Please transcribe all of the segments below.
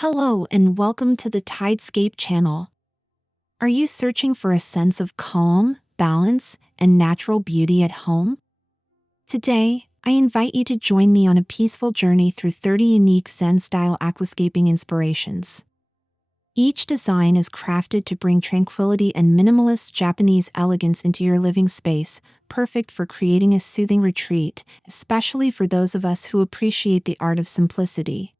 Hello and welcome to the TideScape channel. Are you searching for a sense of calm, balance, and natural beauty at home? Today, I invite you to join me on a peaceful journey through 30 unique Zen Style Aquascaping inspirations. Each design is crafted to bring tranquility and minimalist Japanese elegance into your living space, perfect for creating a soothing retreat, especially for those of us who appreciate the art of simplicity.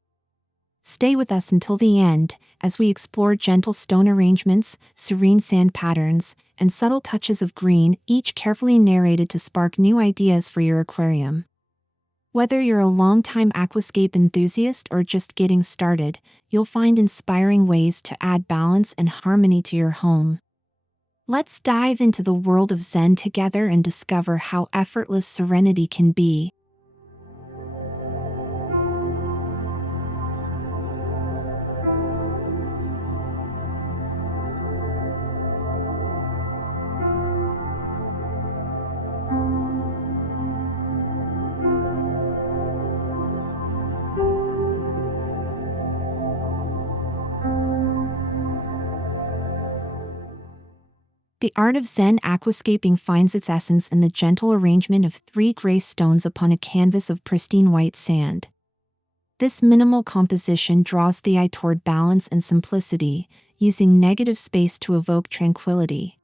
Stay with us until the end as we explore gentle stone arrangements, serene sand patterns, and subtle touches of green, each carefully narrated to spark new ideas for your aquarium. Whether you're a longtime aquascape enthusiast or just getting started, you'll find inspiring ways to add balance and harmony to your home. Let's dive into the world of Zen together and discover how effortless serenity can be. The art of Zen aquascaping finds its essence in the gentle arrangement of three gray stones upon a canvas of pristine white sand. This minimal composition draws the eye toward balance and simplicity, using negative space to evoke tranquility.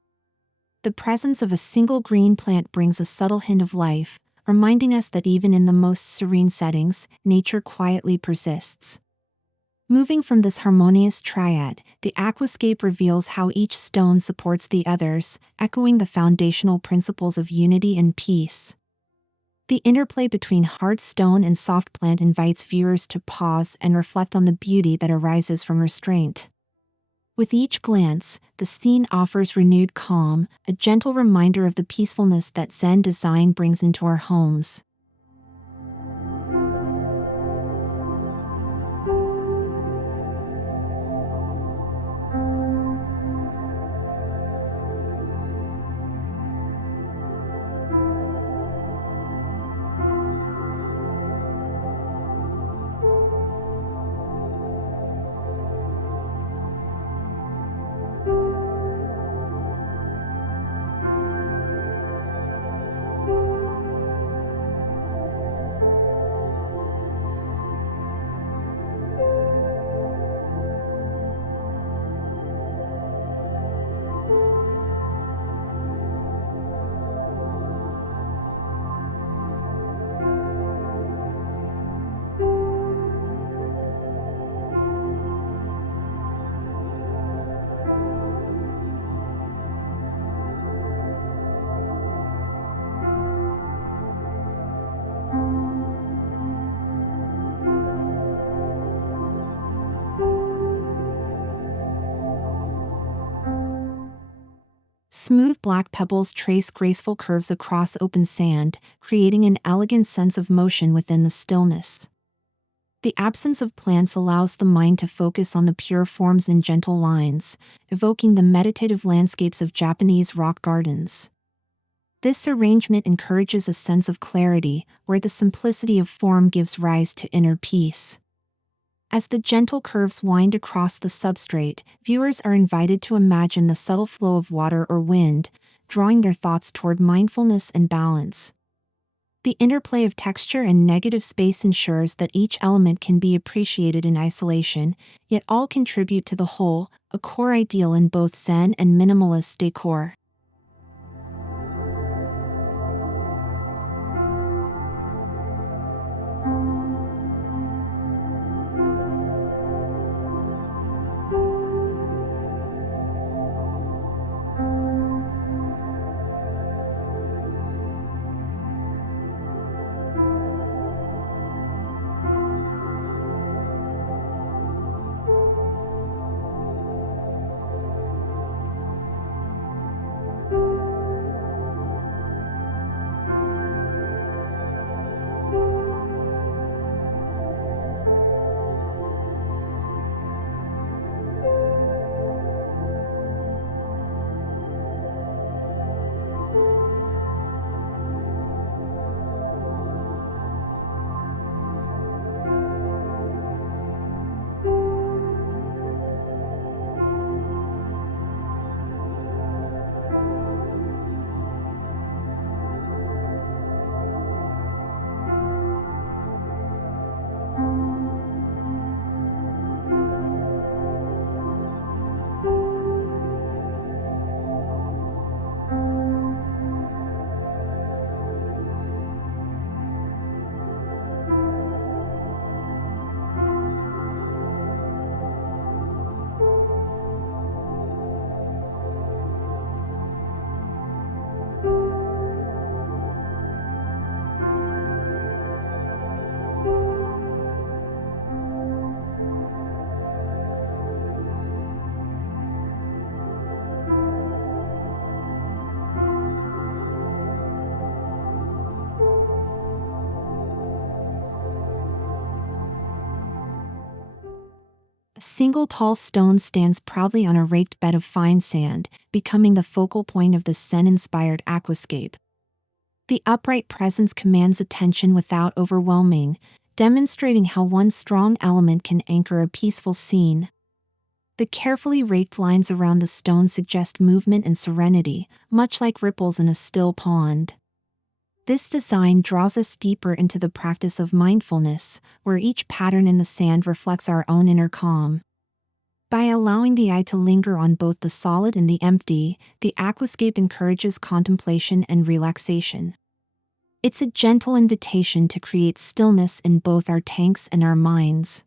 The presence of a single green plant brings a subtle hint of life, reminding us that even in the most serene settings, nature quietly persists. Moving from this harmonious triad, the aquascape reveals how each stone supports the others, echoing the foundational principles of unity and peace. The interplay between hard stone and soft plant invites viewers to pause and reflect on the beauty that arises from restraint. With each glance, the scene offers renewed calm, a gentle reminder of the peacefulness that Zen design brings into our homes. Smooth black pebbles trace graceful curves across open sand, creating an elegant sense of motion within the stillness. The absence of plants allows the mind to focus on the pure forms and gentle lines, evoking the meditative landscapes of Japanese rock gardens. This arrangement encourages a sense of clarity, where the simplicity of form gives rise to inner peace. As the gentle curves wind across the substrate, viewers are invited to imagine the subtle flow of water or wind, drawing their thoughts toward mindfulness and balance. The interplay of texture and negative space ensures that each element can be appreciated in isolation, yet all contribute to the whole, a core ideal in both Zen and minimalist decor. single tall stone stands proudly on a raked bed of fine sand, becoming the focal point of the Zen-inspired aquascape. The upright presence commands attention without overwhelming, demonstrating how one strong element can anchor a peaceful scene. The carefully raked lines around the stone suggest movement and serenity, much like ripples in a still pond. This design draws us deeper into the practice of mindfulness, where each pattern in the sand reflects our own inner calm. By allowing the eye to linger on both the solid and the empty, the aquascape encourages contemplation and relaxation. It's a gentle invitation to create stillness in both our tanks and our minds.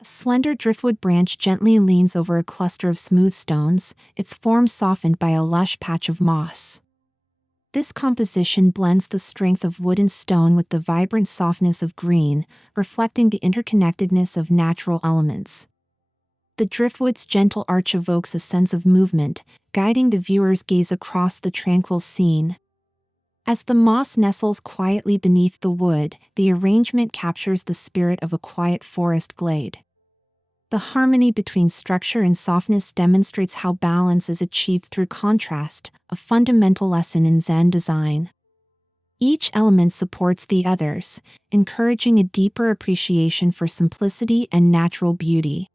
A slender driftwood branch gently leans over a cluster of smooth stones, its form softened by a lush patch of moss. This composition blends the strength of wood and stone with the vibrant softness of green, reflecting the interconnectedness of natural elements. The driftwood's gentle arch evokes a sense of movement, guiding the viewer's gaze across the tranquil scene. As the moss nestles quietly beneath the wood, the arrangement captures the spirit of a quiet forest glade. The harmony between structure and softness demonstrates how balance is achieved through contrast, a fundamental lesson in Zen design. Each element supports the others, encouraging a deeper appreciation for simplicity and natural beauty.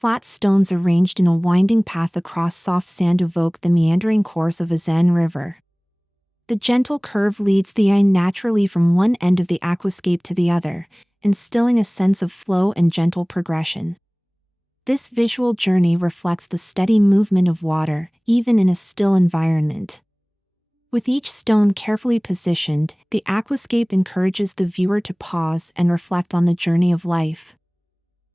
Flat stones arranged in a winding path across soft sand evoke the meandering course of a Zen river. The gentle curve leads the eye naturally from one end of the aquascape to the other, instilling a sense of flow and gentle progression. This visual journey reflects the steady movement of water, even in a still environment. With each stone carefully positioned, the aquascape encourages the viewer to pause and reflect on the journey of life.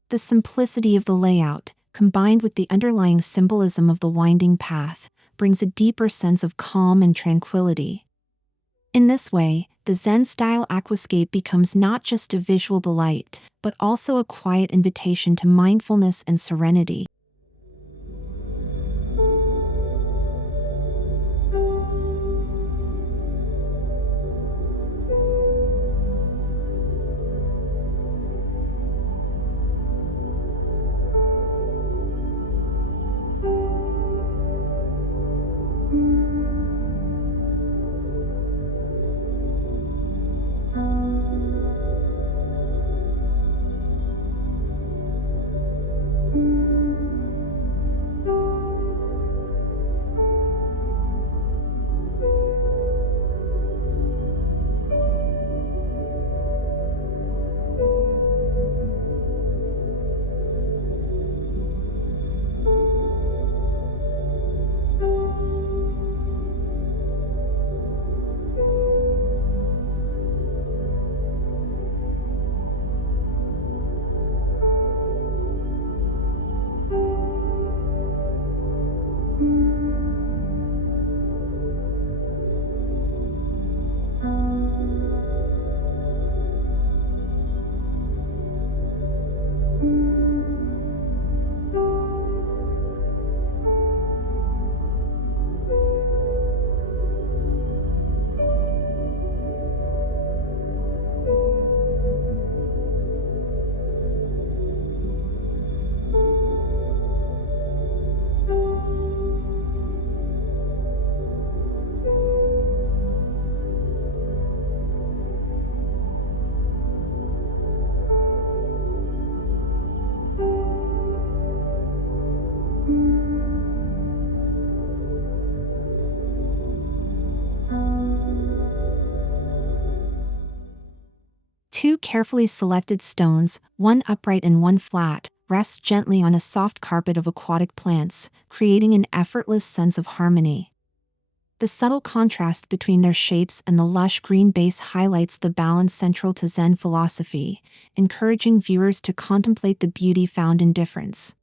The simplicity of the layout, combined with the underlying symbolism of the winding path, brings a deeper sense of calm and tranquility. In this way, the Zen Style Aquascape becomes not just a visual delight, but also a quiet invitation to mindfulness and serenity. Two carefully selected stones, one upright and one flat, rest gently on a soft carpet of aquatic plants, creating an effortless sense of harmony. The subtle contrast between their shapes and the lush green base highlights the balance central to Zen philosophy, encouraging viewers to contemplate the beauty found in difference.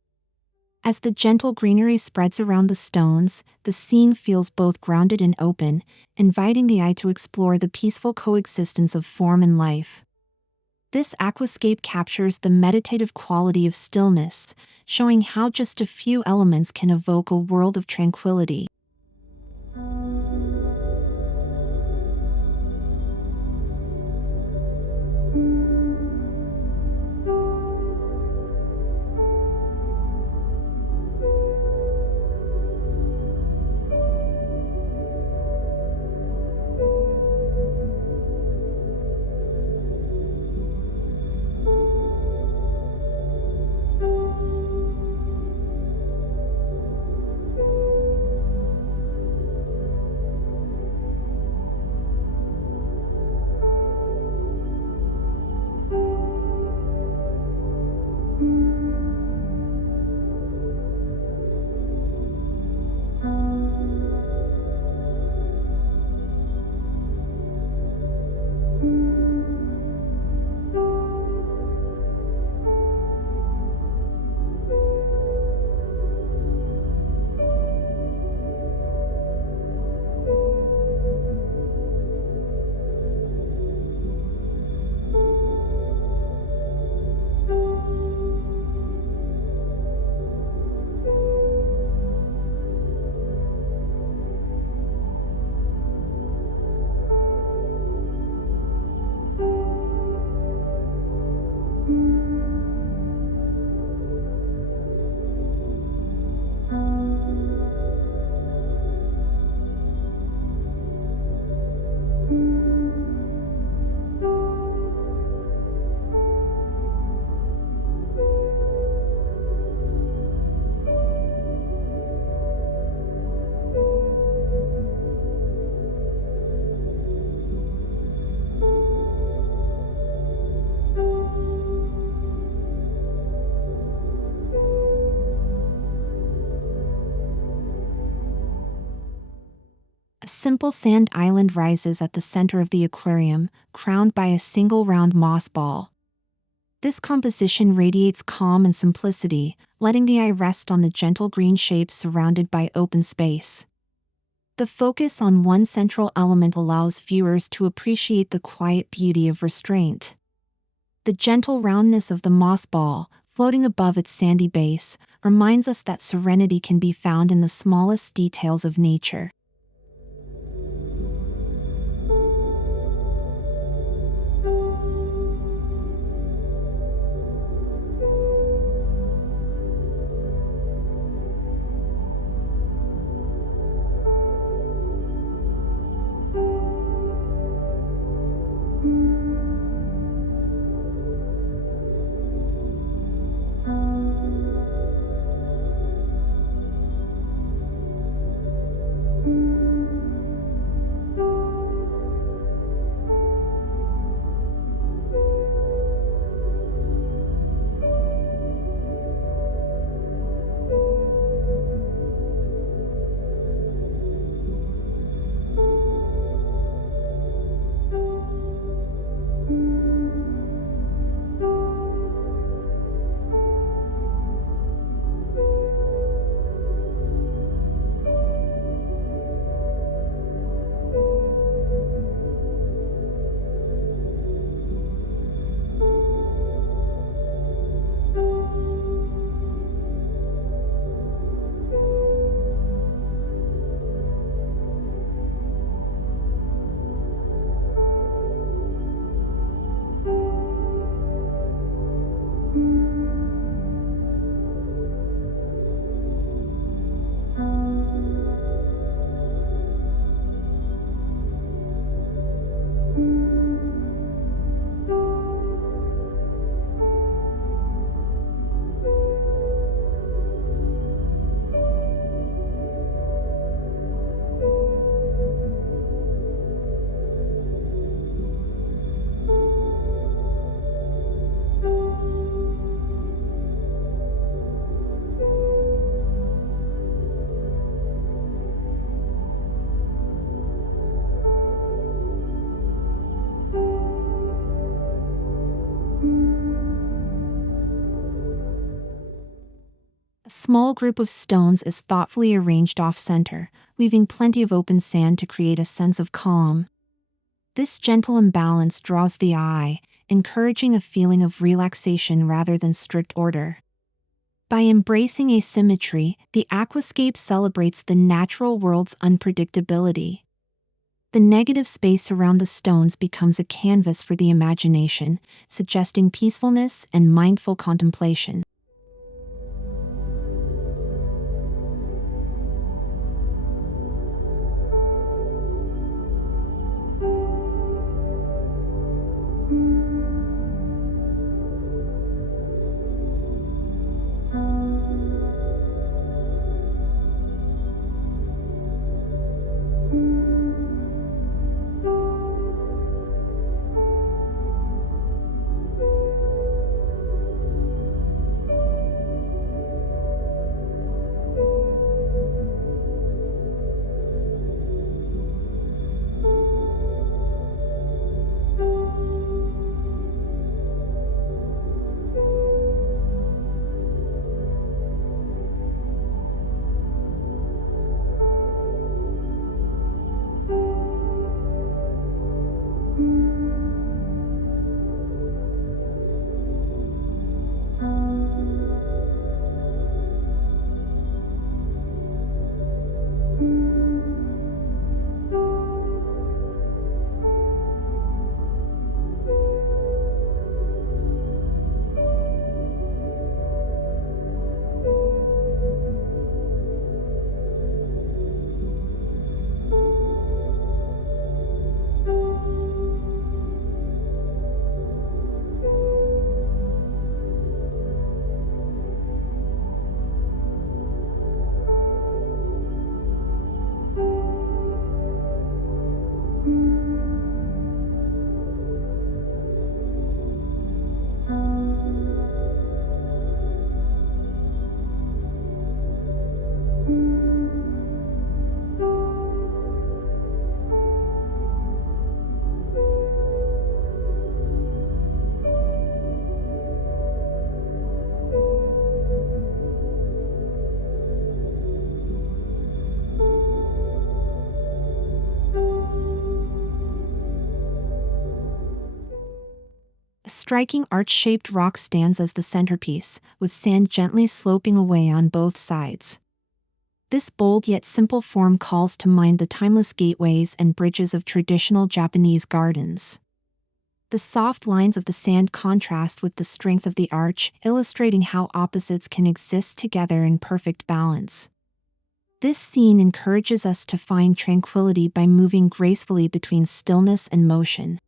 As the gentle greenery spreads around the stones, the scene feels both grounded and open, inviting the eye to explore the peaceful coexistence of form and life. This aquascape captures the meditative quality of stillness, showing how just a few elements can evoke a world of tranquility. A simple sand island rises at the center of the aquarium, crowned by a single round moss ball. This composition radiates calm and simplicity, letting the eye rest on the gentle green shapes surrounded by open space. The focus on one central element allows viewers to appreciate the quiet beauty of restraint. The gentle roundness of the moss ball, floating above its sandy base, reminds us that serenity can be found in the smallest details of nature. A small group of stones is thoughtfully arranged off-center, leaving plenty of open sand to create a sense of calm. This gentle imbalance draws the eye, encouraging a feeling of relaxation rather than strict order. By embracing asymmetry, the aquascape celebrates the natural world's unpredictability. The negative space around the stones becomes a canvas for the imagination, suggesting peacefulness and mindful contemplation. striking arch-shaped rock stands as the centerpiece, with sand gently sloping away on both sides. This bold yet simple form calls to mind the timeless gateways and bridges of traditional Japanese gardens. The soft lines of the sand contrast with the strength of the arch, illustrating how opposites can exist together in perfect balance. This scene encourages us to find tranquility by moving gracefully between stillness and motion.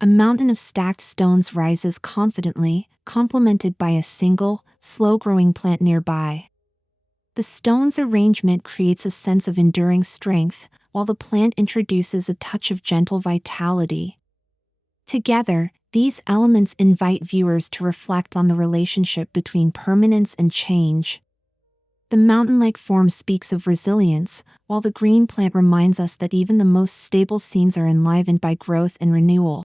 A mountain of stacked stones rises confidently, complemented by a single, slow-growing plant nearby. The stone's arrangement creates a sense of enduring strength, while the plant introduces a touch of gentle vitality. Together, these elements invite viewers to reflect on the relationship between permanence and change. The mountain-like form speaks of resilience, while the green plant reminds us that even the most stable scenes are enlivened by growth and renewal.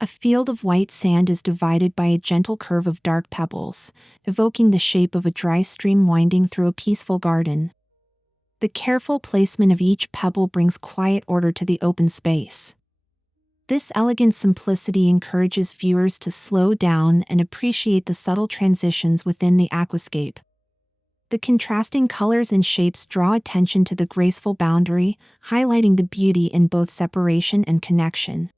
A field of white sand is divided by a gentle curve of dark pebbles, evoking the shape of a dry stream winding through a peaceful garden. The careful placement of each pebble brings quiet order to the open space. This elegant simplicity encourages viewers to slow down and appreciate the subtle transitions within the aquascape. The contrasting colors and shapes draw attention to the graceful boundary, highlighting the beauty in both separation and connection.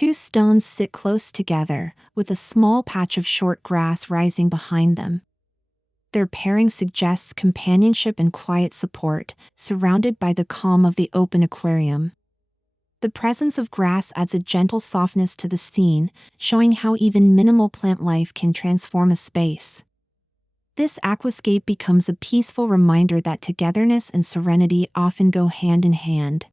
Two stones sit close together, with a small patch of short grass rising behind them. Their pairing suggests companionship and quiet support, surrounded by the calm of the open aquarium. The presence of grass adds a gentle softness to the scene, showing how even minimal plant life can transform a space. This aquascape becomes a peaceful reminder that togetherness and serenity often go hand in hand.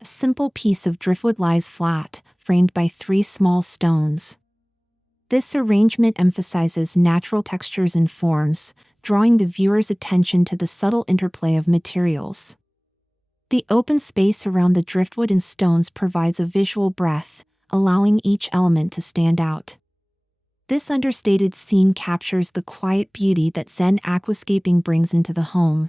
A simple piece of driftwood lies flat, framed by 3 small stones. This arrangement emphasizes natural textures and forms, drawing the viewer's attention to the subtle interplay of materials. The open space around the driftwood and stones provides a visual breath, allowing each element to stand out. This understated scene captures the quiet beauty that Zen Aquascaping brings into the home.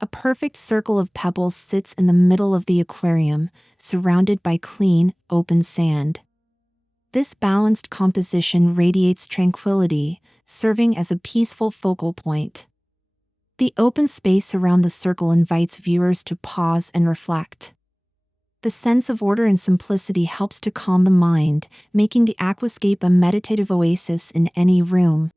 A perfect circle of pebbles sits in the middle of the aquarium, surrounded by clean, open sand. This balanced composition radiates tranquility, serving as a peaceful focal point. The open space around the circle invites viewers to pause and reflect. The sense of order and simplicity helps to calm the mind, making the aquascape a meditative oasis in any room.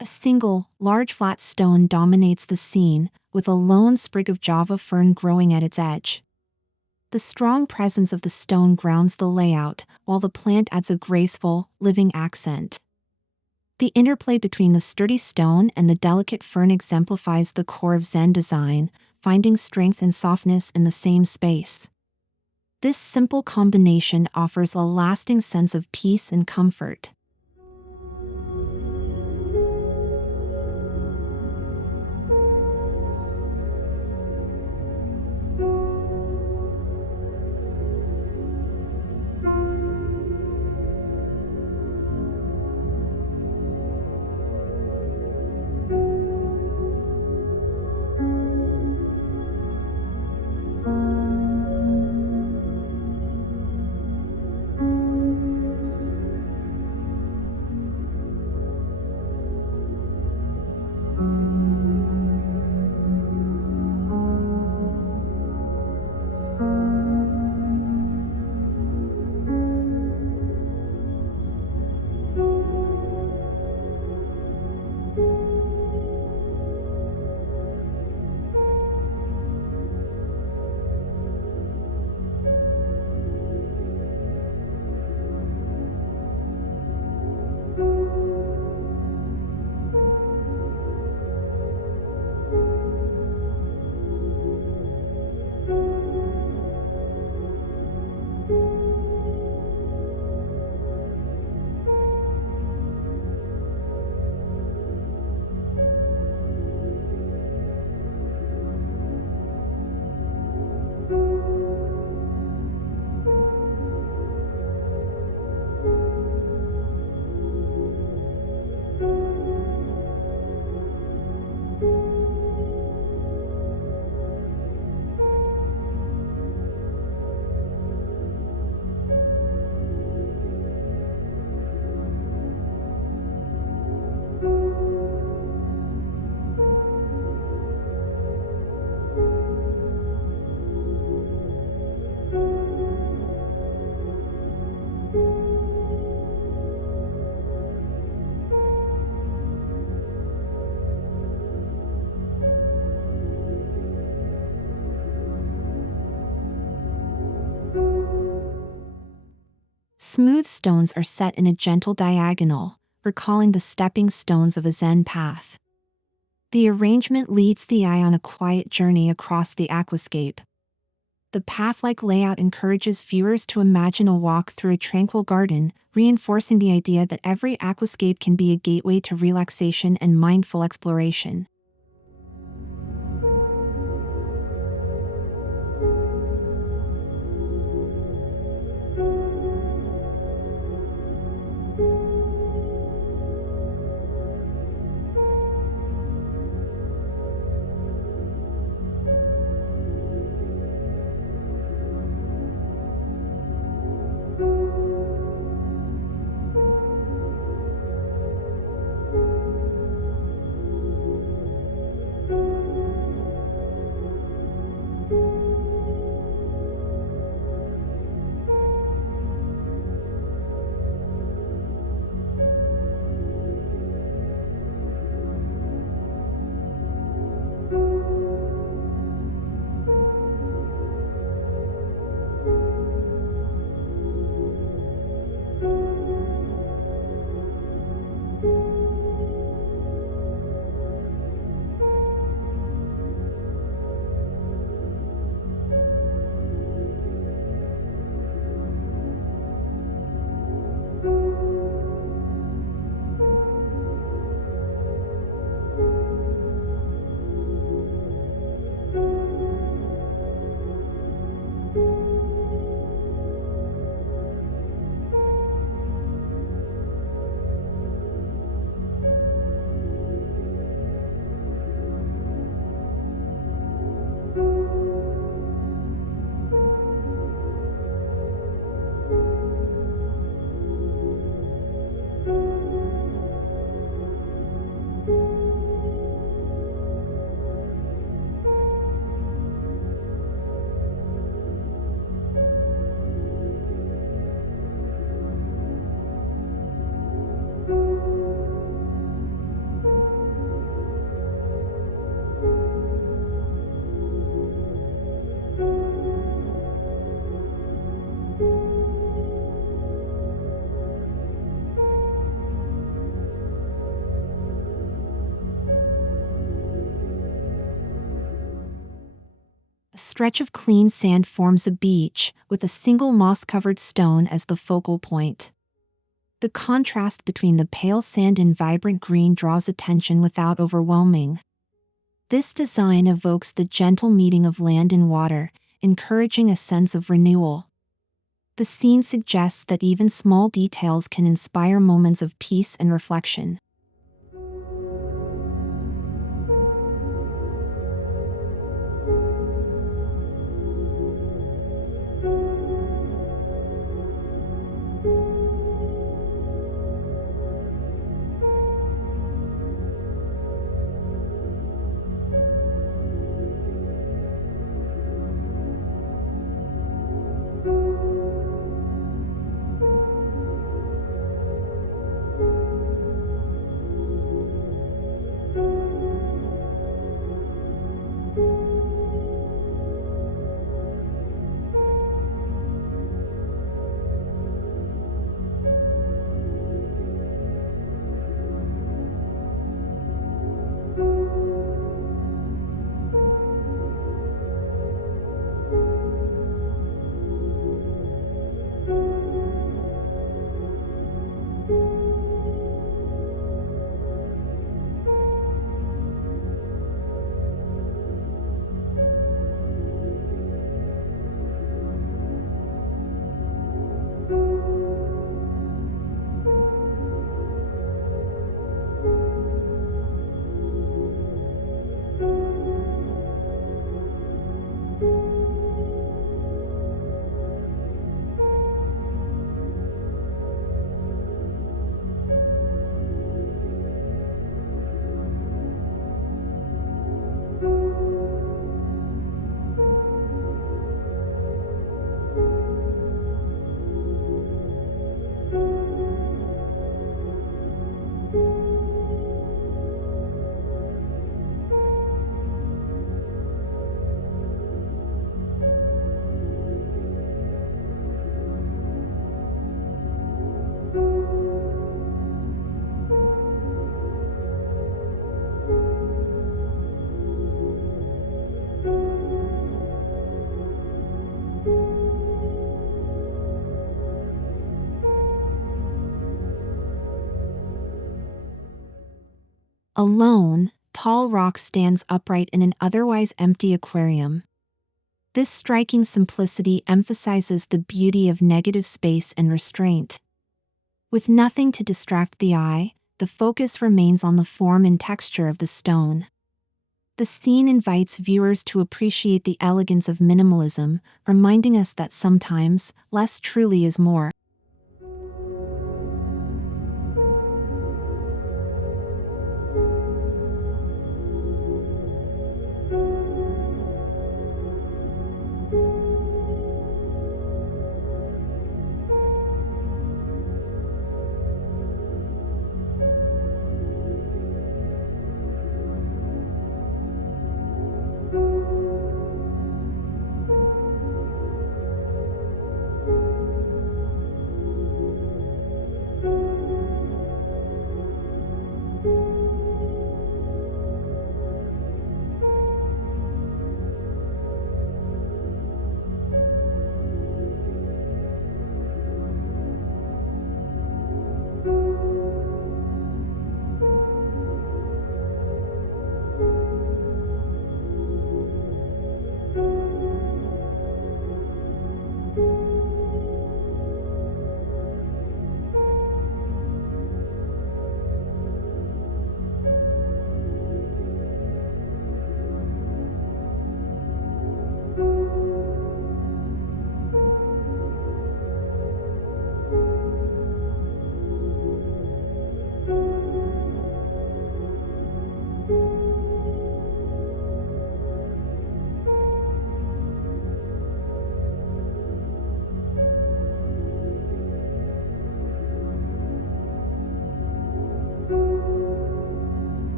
A single, large flat stone dominates the scene, with a lone sprig of Java fern growing at its edge. The strong presence of the stone grounds the layout, while the plant adds a graceful, living accent. The interplay between the sturdy stone and the delicate fern exemplifies the core of Zen design, finding strength and softness in the same space. This simple combination offers a lasting sense of peace and comfort. Smooth stones are set in a gentle diagonal, recalling the stepping stones of a Zen path. The arrangement leads the eye on a quiet journey across the aquascape. The path-like layout encourages viewers to imagine a walk through a tranquil garden, reinforcing the idea that every aquascape can be a gateway to relaxation and mindful exploration. A stretch of clean sand forms a beach, with a single moss-covered stone as the focal point. The contrast between the pale sand and vibrant green draws attention without overwhelming. This design evokes the gentle meeting of land and water, encouraging a sense of renewal. The scene suggests that even small details can inspire moments of peace and reflection. A lone, tall rock stands upright in an otherwise empty aquarium. This striking simplicity emphasizes the beauty of negative space and restraint. With nothing to distract the eye, the focus remains on the form and texture of the stone. The scene invites viewers to appreciate the elegance of minimalism, reminding us that sometimes, less truly is more.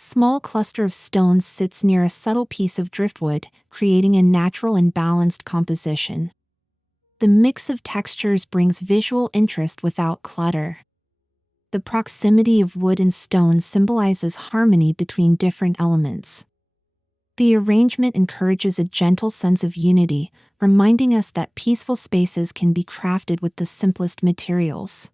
small cluster of stones sits near a subtle piece of driftwood, creating a natural and balanced composition. The mix of textures brings visual interest without clutter. The proximity of wood and stone symbolizes harmony between different elements. The arrangement encourages a gentle sense of unity, reminding us that peaceful spaces can be crafted with the simplest materials.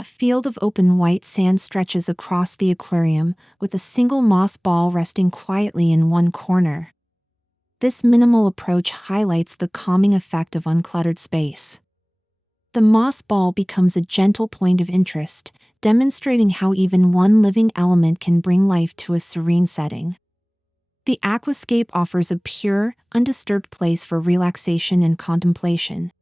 A field of open white sand stretches across the aquarium, with a single moss ball resting quietly in one corner. This minimal approach highlights the calming effect of uncluttered space. The moss ball becomes a gentle point of interest, demonstrating how even one living element can bring life to a serene setting. The aquascape offers a pure, undisturbed place for relaxation and contemplation.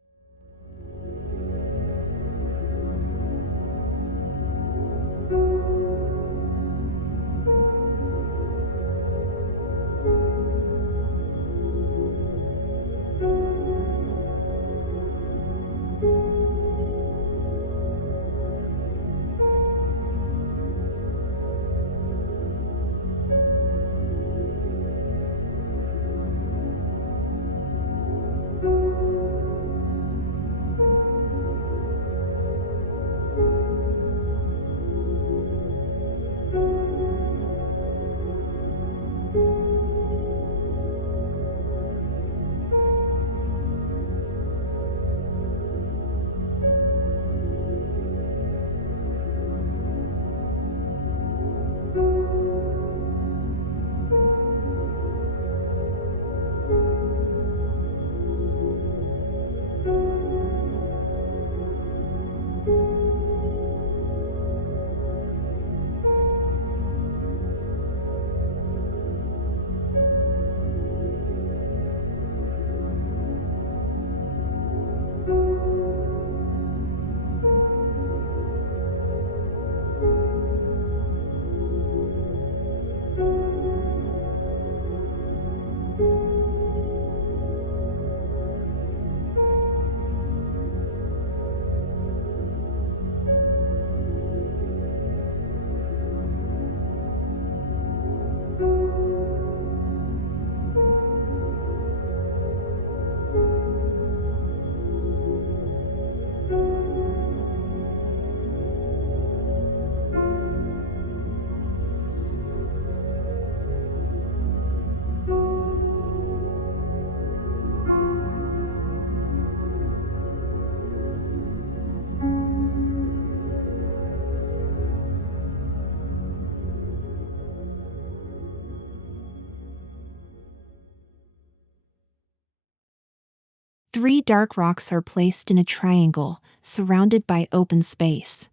3 dark rocks are placed in a triangle, surrounded by open space.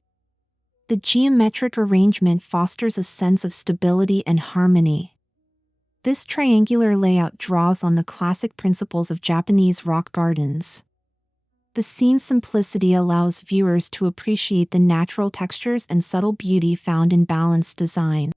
The geometric arrangement fosters a sense of stability and harmony. This triangular layout draws on the classic principles of Japanese rock gardens. The scene's simplicity allows viewers to appreciate the natural textures and subtle beauty found in balanced design.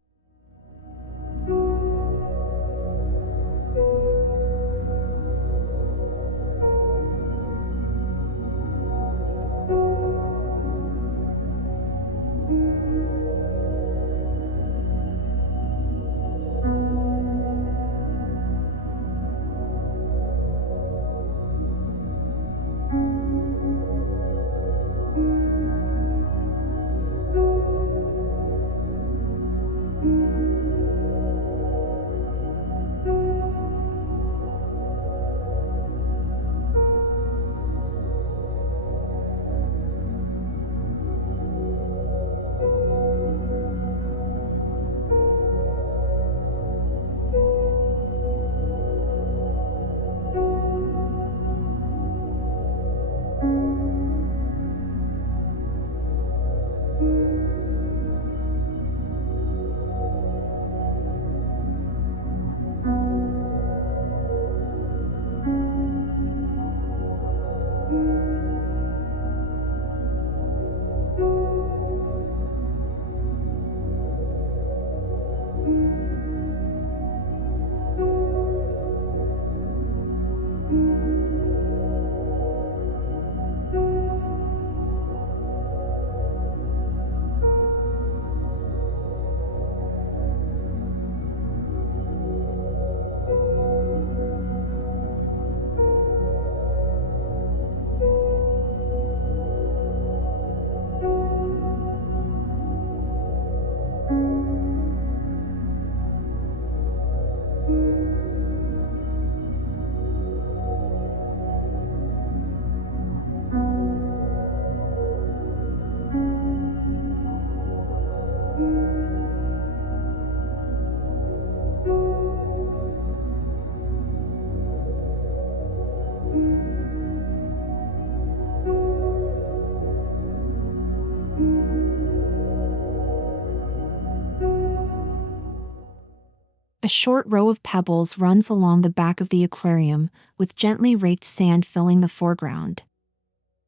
A short row of pebbles runs along the back of the aquarium, with gently raked sand filling the foreground.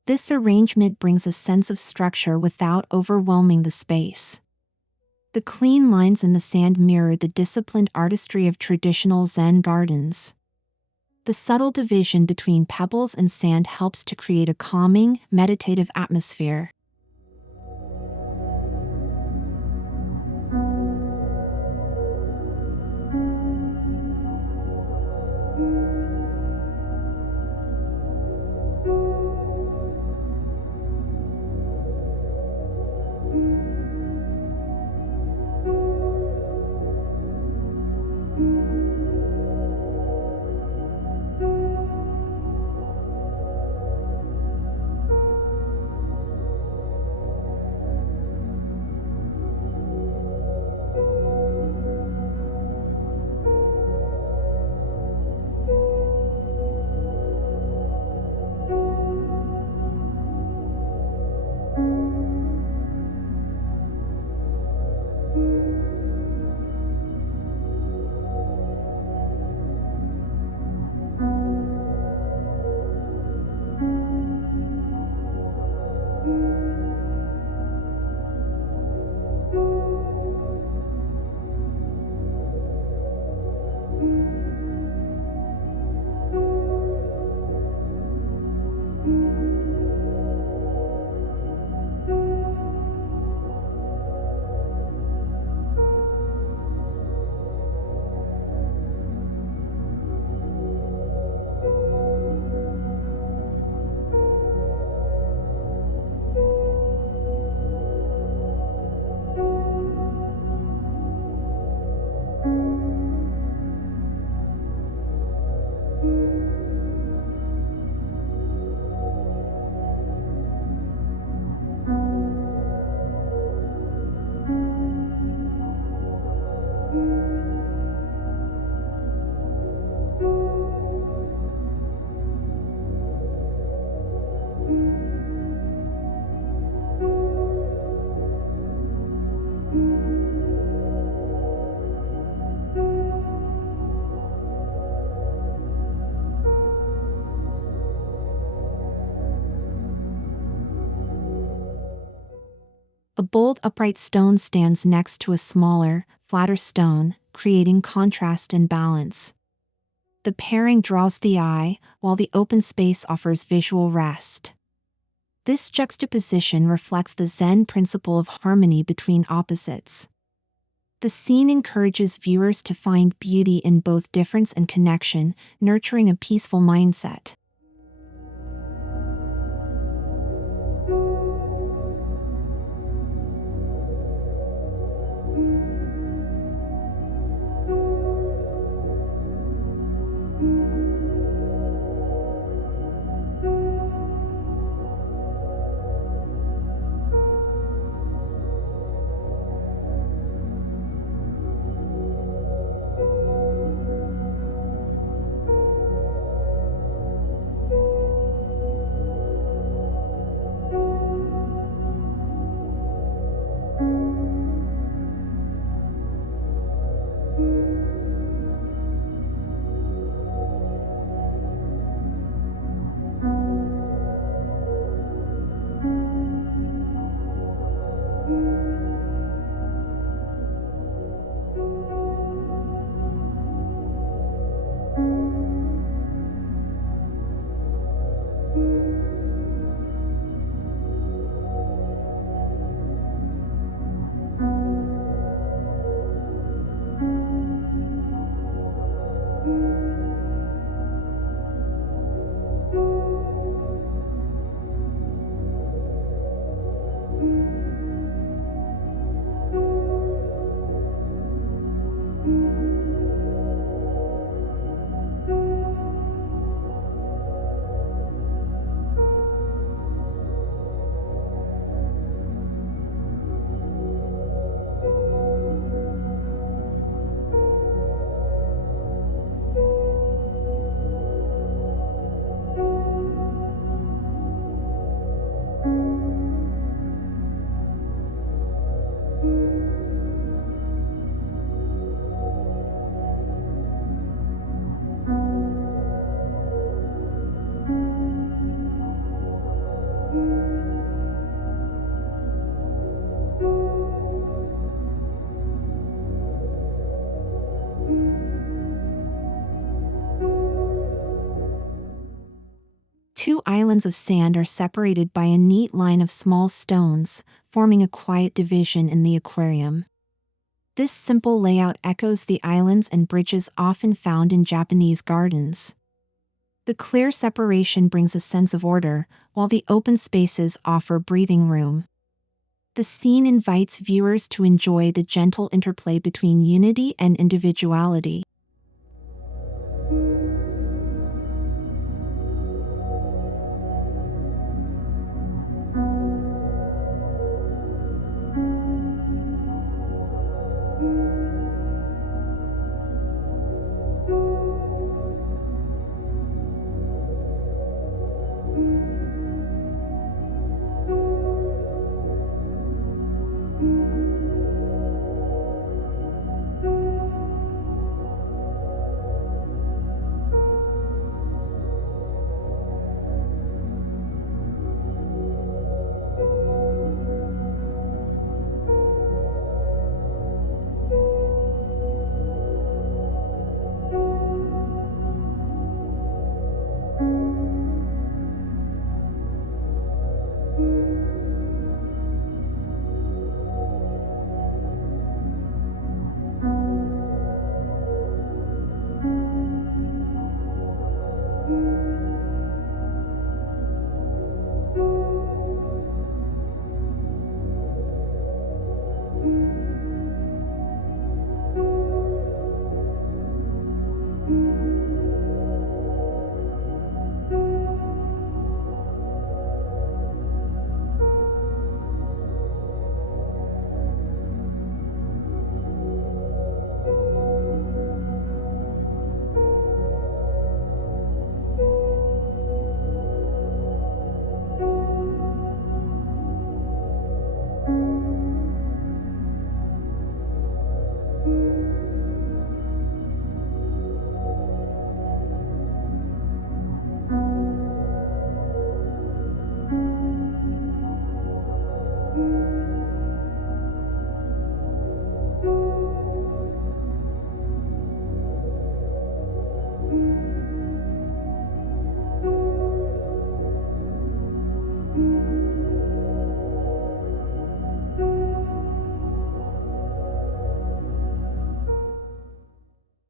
This arrangement brings a sense of structure without overwhelming the space. The clean lines in the sand mirror the disciplined artistry of traditional Zen gardens. The subtle division between pebbles and sand helps to create a calming, meditative atmosphere. A bold upright stone stands next to a smaller, flatter stone, creating contrast and balance. The pairing draws the eye, while the open space offers visual rest. This juxtaposition reflects the Zen principle of harmony between opposites. The scene encourages viewers to find beauty in both difference and connection, nurturing a peaceful mindset. Two islands of sand are separated by a neat line of small stones, forming a quiet division in the aquarium. This simple layout echoes the islands and bridges often found in Japanese gardens. The clear separation brings a sense of order, while the open spaces offer breathing room. The scene invites viewers to enjoy the gentle interplay between unity and individuality.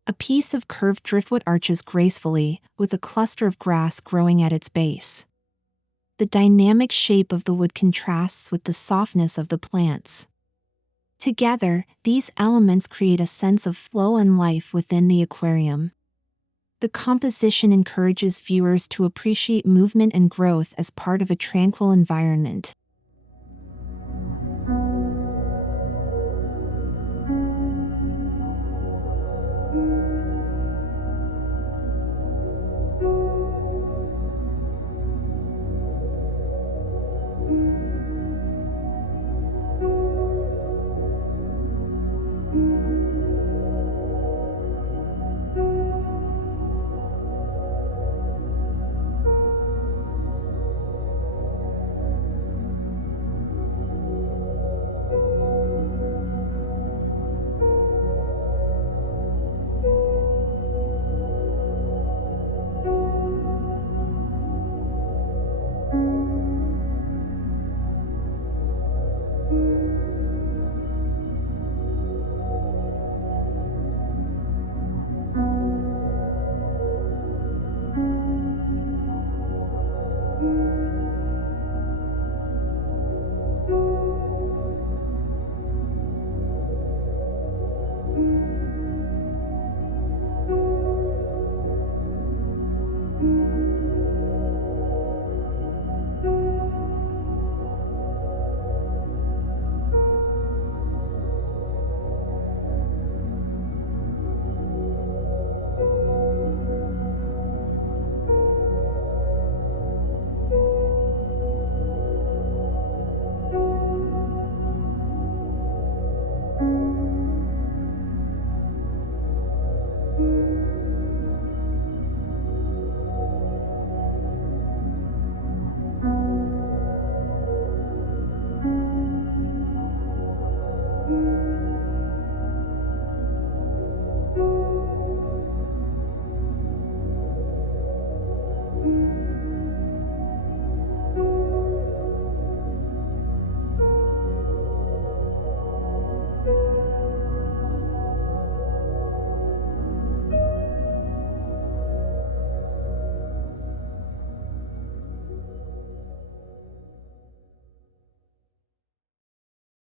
A piece of curved driftwood arches gracefully, with a cluster of grass growing at its base. The dynamic shape of the wood contrasts with the softness of the plants. Together, these elements create a sense of flow and life within the aquarium. The composition encourages viewers to appreciate movement and growth as part of a tranquil environment.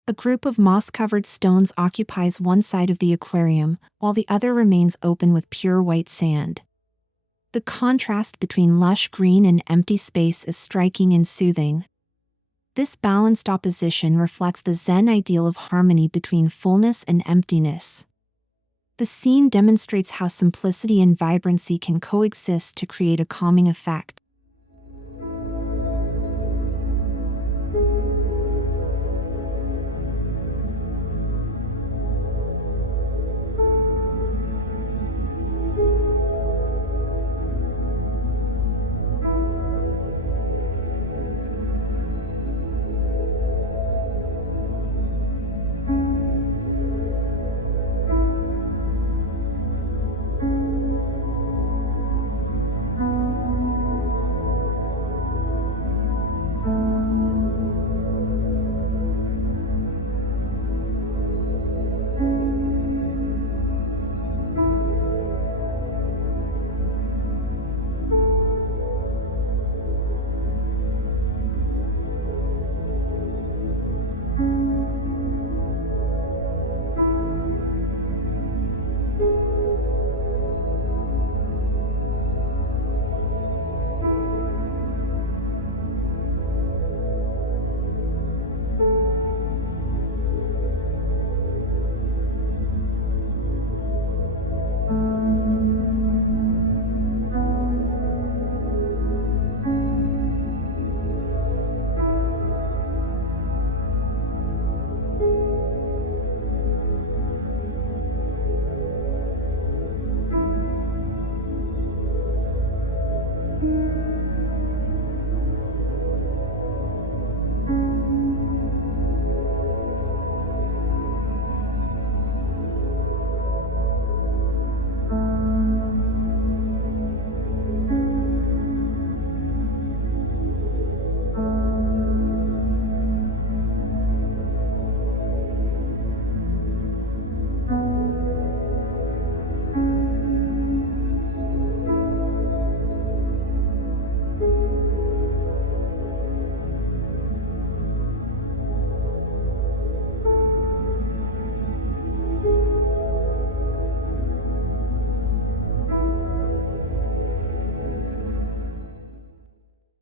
A group of moss-covered stones occupies one side of the aquarium, while the other remains open with pure white sand. The contrast between lush green and empty space is striking and soothing. This balanced opposition reflects the Zen ideal of harmony between fullness and emptiness. The scene demonstrates how simplicity and vibrancy can coexist to create a calming effect.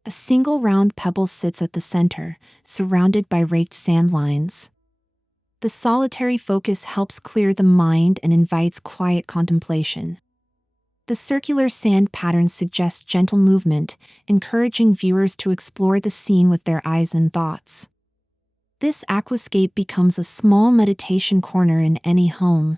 A single round pebble sits at the center, surrounded by raked sand lines. The solitary focus helps clear the mind and invites quiet contemplation. The circular sand patterns suggest gentle movement, encouraging viewers to explore the scene with their eyes and thoughts. This aquascape becomes a small meditation corner in any home.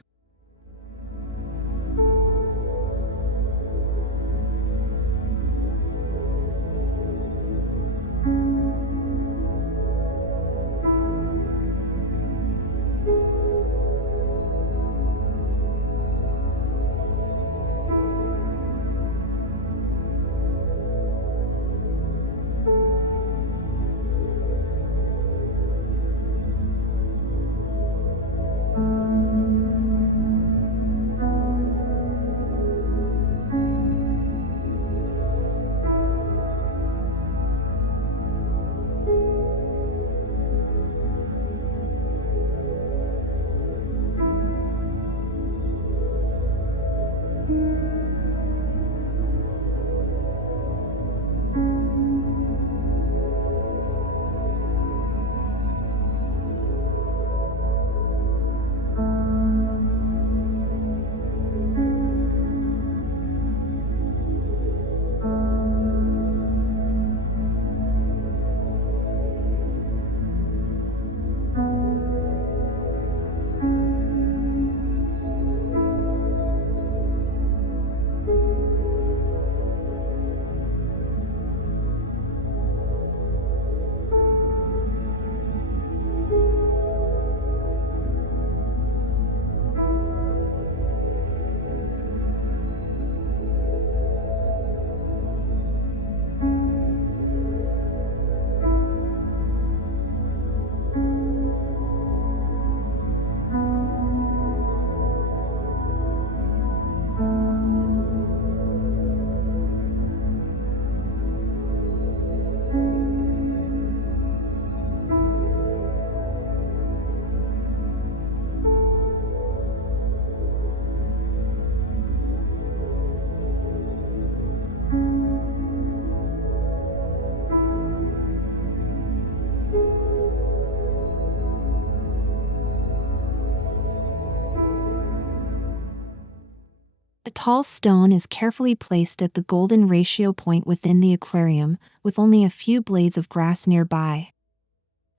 A tall stone is carefully placed at the golden ratio point within the aquarium, with only a few blades of grass nearby.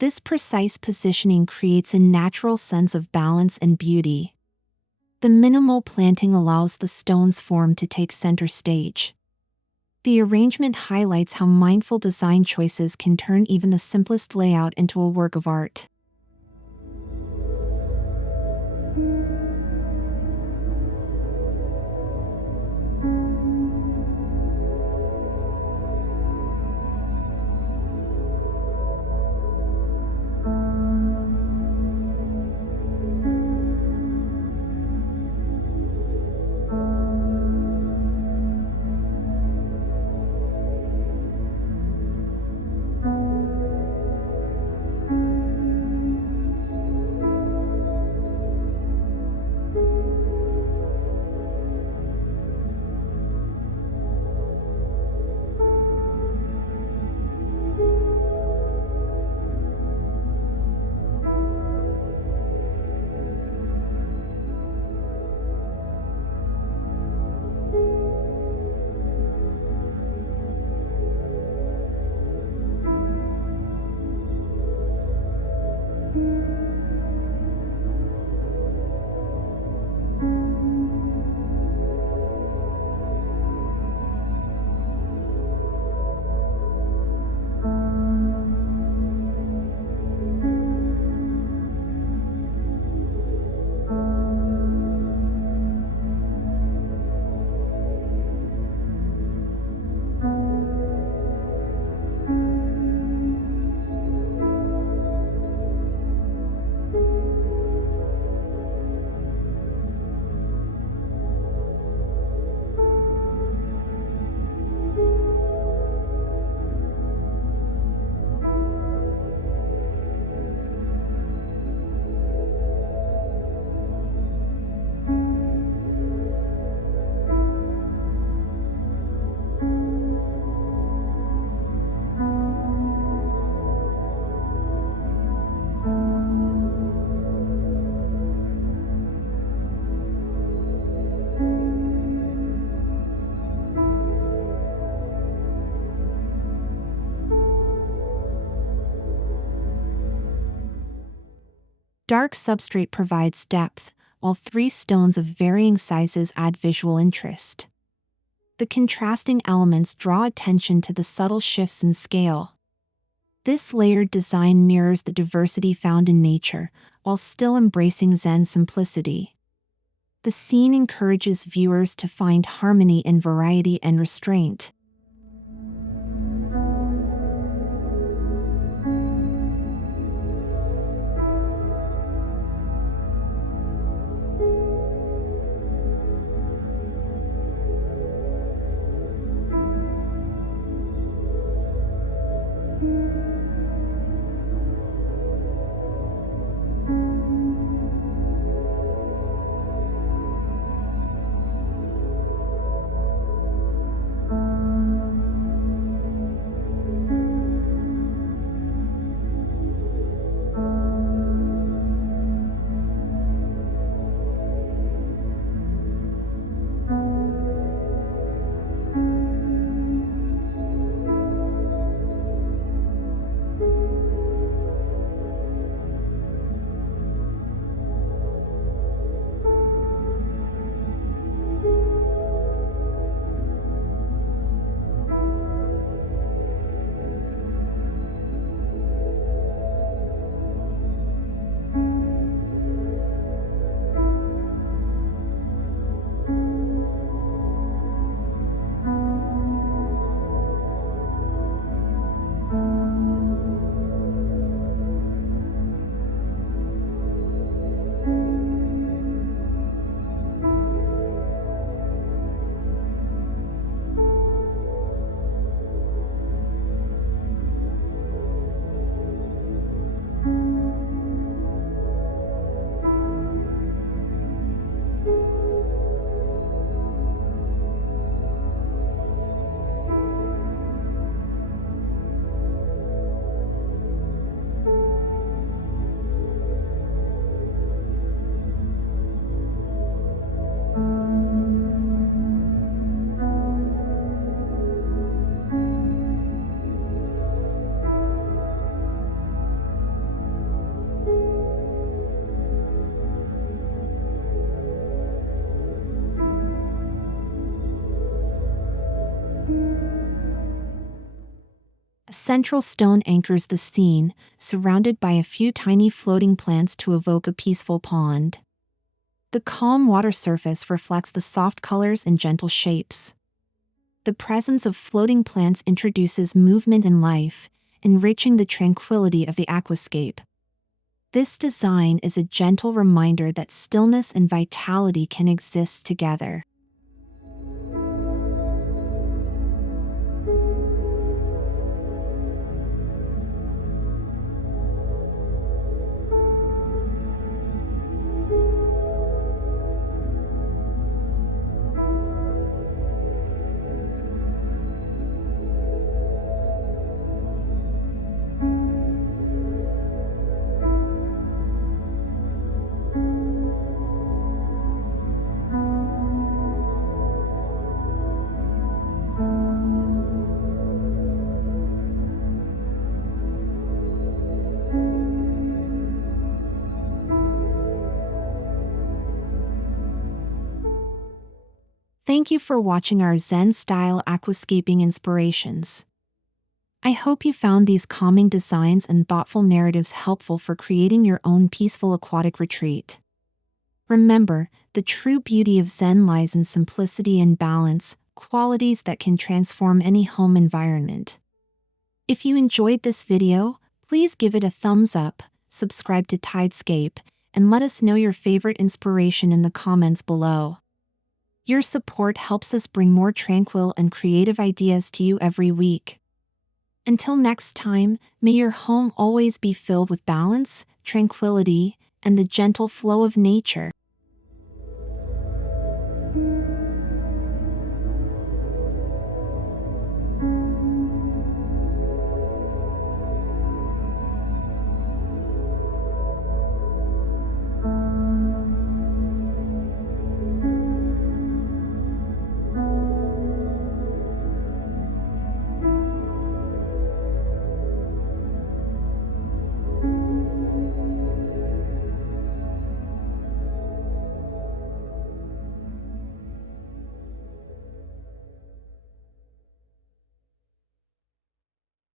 This precise positioning creates a natural sense of balance and beauty. The minimal planting allows the stone's form to take center stage. The arrangement highlights how mindful design choices can turn even the simplest layout into a work of art. dark substrate provides depth, while 3 stones of varying sizes add visual interest. The contrasting elements draw attention to the subtle shifts in scale. This layered design mirrors the diversity found in nature, while still embracing Zen simplicity. The scene encourages viewers to find harmony in variety and restraint. A central stone anchors the scene, surrounded by a few tiny floating plants to evoke a peaceful pond. The calm water surface reflects the soft colors and gentle shapes. The presence of floating plants introduces movement and life, enriching the tranquility of the aquascape. This design is a gentle reminder that stillness and vitality can exist together. Thank you for watching our Zen Style Aquascaping inspirations. I hope you found these calming designs and thoughtful narratives helpful for creating your own peaceful aquatic retreat. Remember, the true beauty of Zen lies in simplicity and balance, qualities that can transform any home environment. If you enjoyed this video, please give it a thumbs up, subscribe to TideScape, and let us know your favorite inspiration in the comments below. Your support helps us bring more tranquil and creative ideas to you every week. Until next time, may your home always be filled with balance, tranquility, and the gentle flow of nature.